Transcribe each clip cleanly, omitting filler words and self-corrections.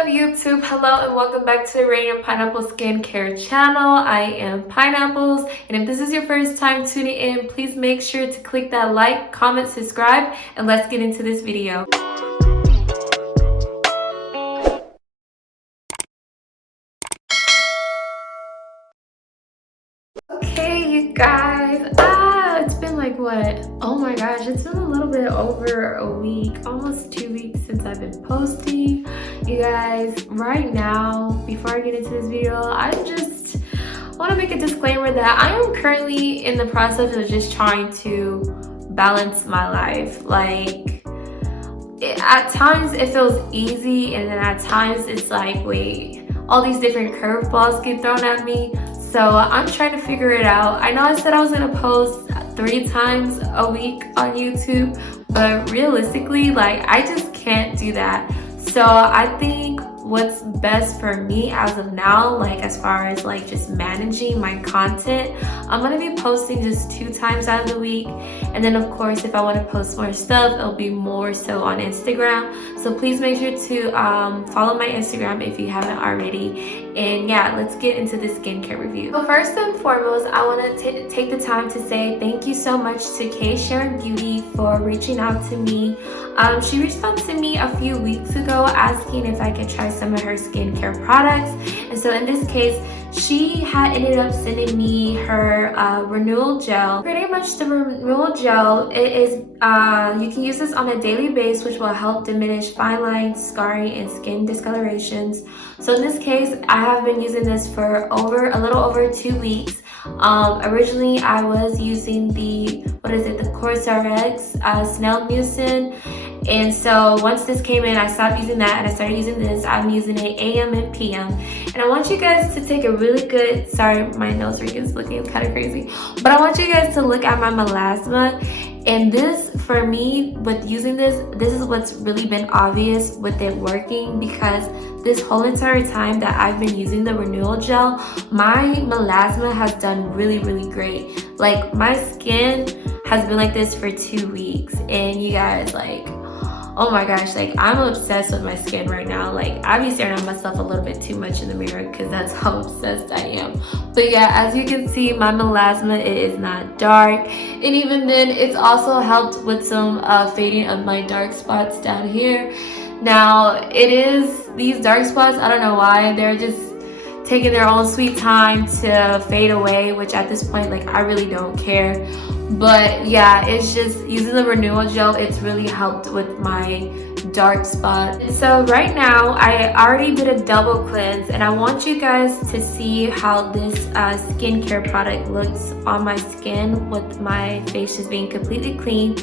up, YouTube? Hello and welcome back to the Rain and Pineapple Skincare channel. I am Pineapples, and if this is your first time tuning in, please make sure to click that like, comment, subscribe, and let's get into this video. Okay, you guys. It's been like what? Oh my gosh, it's been a little bit over a week, almost 2 weeks since I've been posting. You guys, right now, before I get into this video, I just want to make a disclaimer that I am currently in the process of just trying to balance my life. Like, at times it feels easy, and then at times it's like, wait, all these different curveballs get thrown at me. So I'm trying to figure it out. I know I said I was gonna post 3 times a week on YouTube, but realistically, like, I just can't do that. So I think what's best for me as of now, like as far as like just managing my content, I'm gonna be posting just 2 times out of the week. And then of course, if I want to post more stuff, it'll be more so on Instagram. So please make sure to follow my Instagram if you haven't already. And yeah, let's get into the skincare review. So first and foremost, I want to take the time to say thank you so much to Cherin Beauty for reaching out to me. She reached out to me a few weeks ago asking if I could try some of her skincare products. And so in this case, she had ended up sending me her Renewal Gel. Pretty much the Renewal Gel, it is, you can use this on a daily basis, which will help diminish fine lines, scarring, and skin discolorations. So in this case, I have been using this for a little over 2 weeks. Originally, I was using the CosRX Snail Mucin. And so once this came in, I stopped using that and I started using this. I'm using it AM and PM. And I want you guys to take a really good, sorry, my nose ring is looking kind of crazy, but I want you guys to look at my melasma. And this, for me, with using this is what's really been obvious with it working, because this whole entire time that I've been using the Renewal Gel, my melasma has done really, really great. Like, my skin has been like this for 2 weeks, and you guys, like, oh my gosh, like, I'm obsessed with my skin right now. Like, I be staring at myself a little bit too much in the mirror because that's how obsessed I am. But yeah, as you can see, my melasma, it is not dark. And even then, it's also helped with some fading of my dark spots down here. Now, these dark spots, I don't know why, they're just taking their own sweet time to fade away, which at this point, like, I really don't care. But yeah, it's just using the Renewal Gel, it's really helped with my dark spot. So right now, I already did a double cleanse, and I want you guys to see how this skincare product looks on my skin with my face just being completely clean.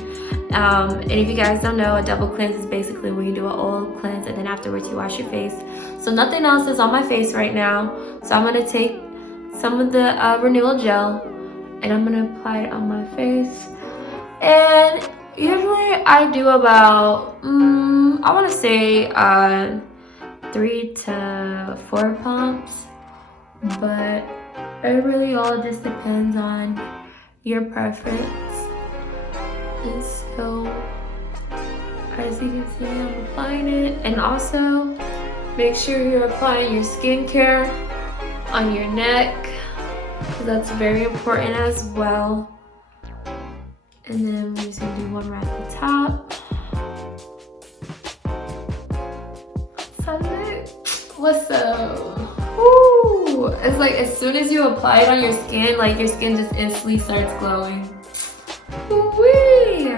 And if you guys don't know, a double cleanse is basically when you do an oil cleanse and then afterwards you wash your face. So nothing else is on my face right now. So I'm gonna take some of the Renewal Gel and I'm gonna apply it on my face. And usually I do about, I wanna say 3 to 4 pumps, but it really all just depends on your preference. And so, as you can see, I'm applying it. And also, make sure you're applying your skincare on your neck, because that's very important as well. And then we're just gonna do one right at the top. What's up? Woo! It's like as soon as you apply it on your skin, like your skin just instantly starts glowing. Woo-wee!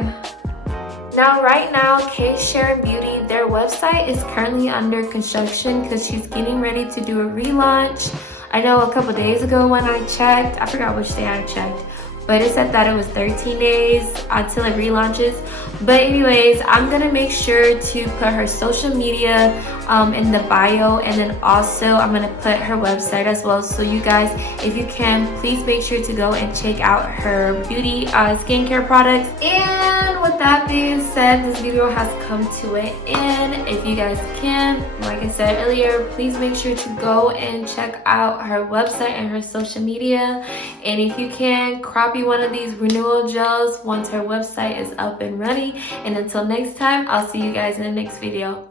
Now, right now, Cherin Beauty, their website is currently under construction because she's getting ready to do a relaunch. I know a couple days ago when I checked, I forgot which day I checked, but it said that it was 13 days until it relaunches. But anyways, I'm gonna make sure to put her social media in the bio, and then also I'm gonna put her website as well. So you guys, if you can, please make sure to go and check out her beauty skincare products. And with that being said, this video has come to an end. If you guys can, like I said earlier, please make sure to go and check out her website and her social media. And if you can, crop you one of these Renewal Gels once her website is up and running. And until next time, I'll see you guys in the next video.